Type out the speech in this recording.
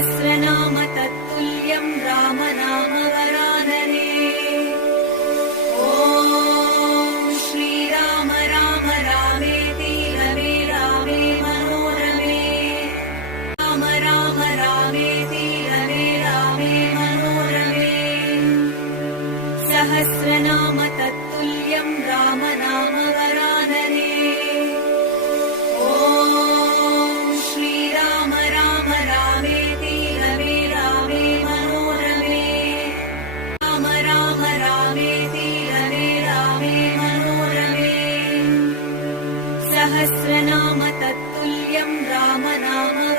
सहस्रनाम तत्तुल्यं रामनाम वरानने। ॐ श्रीराम राम रामेति रमे रामे मनोरमे। राम राम रामेति रमे रामे मनोरमे। सहस्रनाम तत्तुल्यं रामनाम वरानने। ॐ श्रीराम राम रामेति रमे रामे मनोरमे। राम राम रामेति रमे रामे मनोरमे। सहस्रनाम तत्तुल्यं रामनाम